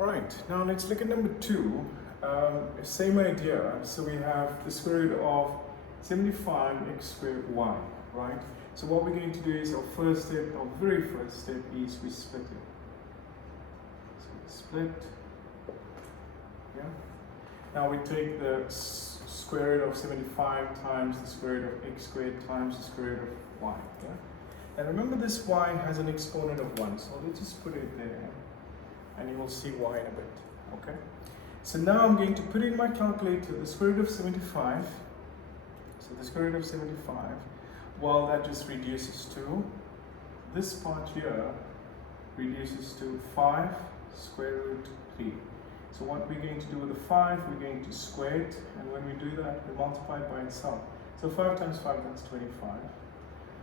Alright, now let's look at number 2. Same idea. So we have the square root of 75x squared y, right? So what we're going to do is our first step, our very first step is we split it. So we split. Yeah. Now we take the square root of 75 times the square root of x squared times the square root of y. Yeah. And remember this y has an exponent of 1, so let's just put it there. And you will see why in a bit, okay? So now I'm going to put in my calculator the square root of 75. So the square root of 75, well, that just reduces to, this part here reduces to 5 square root 3. So what we're going to do with the 5, we're going to square it, and when we do that, we multiply it by itself. So 5 times 5, that's 25.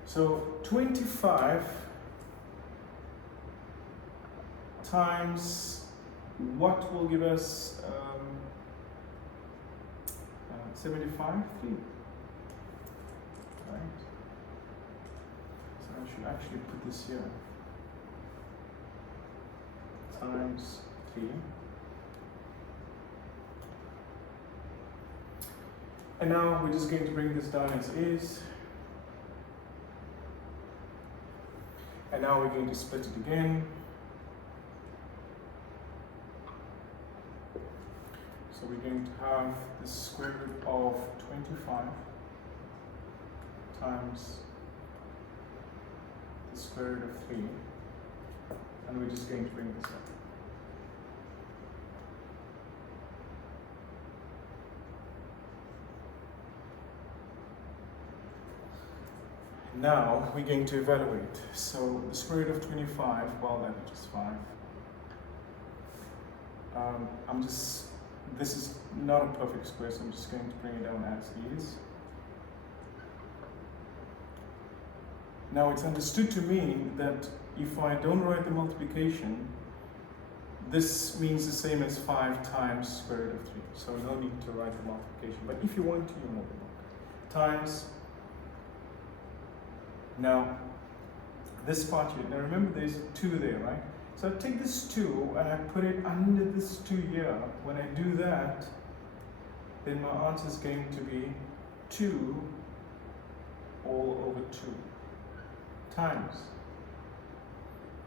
So 25 times what will give us 75? 3. Right? So I should actually put this here. Times 3. And now we're just going to bring this down as is. And now we're going to split it again. So we're going to have the square root of 25 times the square root of 3, and we're just going to bring this up. Now we're going to evaluate. So the square root of 25, well, that is just 5. This is not a perfect square, so I'm just going to bring it down as is. Now it's understood to mean that if I don't write the multiplication, this means the same as 5 times square root of 3. So no need to write the multiplication. But if you want to, you multiply. Times. Now, this part here. Now remember there's 2 there, right? So I take this 2 and I put it under this 2 here. When I do that, then my answer is going to be 2 all over 2 times.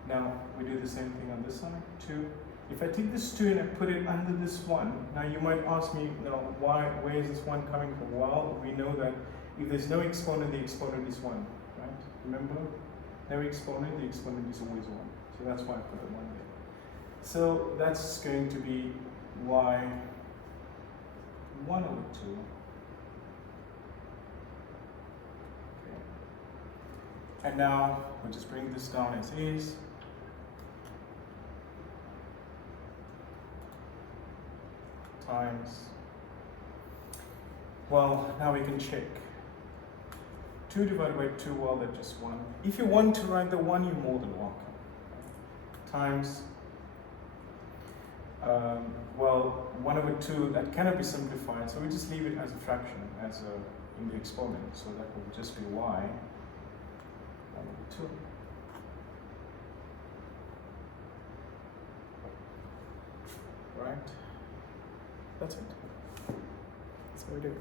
Now we do the same thing on this side, 2. If I take this 2 and I put it under this 1, now you might ask me, now where is this 1 coming from? Well, we know that if there's no exponent, the exponent is 1, right? Remember? No exponent, the exponent is always 1. So that's why I put a 1 there. So that's going to be y 1 over 2. Okay. And now we'll just bring this down as is. Times. Well, now we can check. 2 divided by 2, well, that's just 1. If you want to write the 1, you're more than welcome. Times, well, 1 over 2, that cannot be simplified, so we just leave it as a fraction, in the exponent, so that will just be y 1 over 2. Right? That's it. That's how we do it.